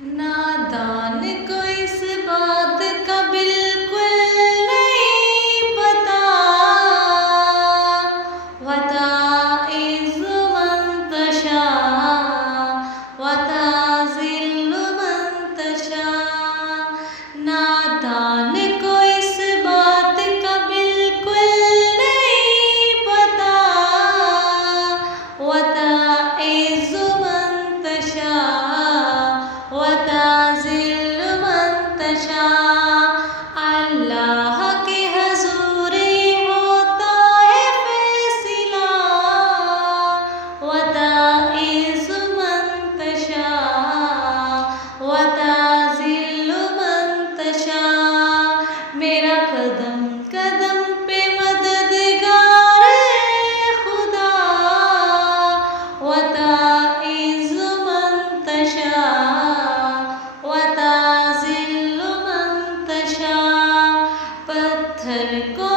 नादान को इस बात का बिल्कुल नहीं पता, वताइज़ु मन तशा वताज़िल्लु मन तशा। नादान को इस बात का बिल्कुल नहीं पता, वताइज़ु मन तशा वताज़िल्लु मन तशा। अल्लाह के हज़ूर होता है फैसला, वताइज़ु मन तशा वताज़िल्लु मन तशा। मेरा कदम कदम पे मददगार है खुदा, वताइज़ु मन तशा वताज़िल्लु मन तशा। पत्थर को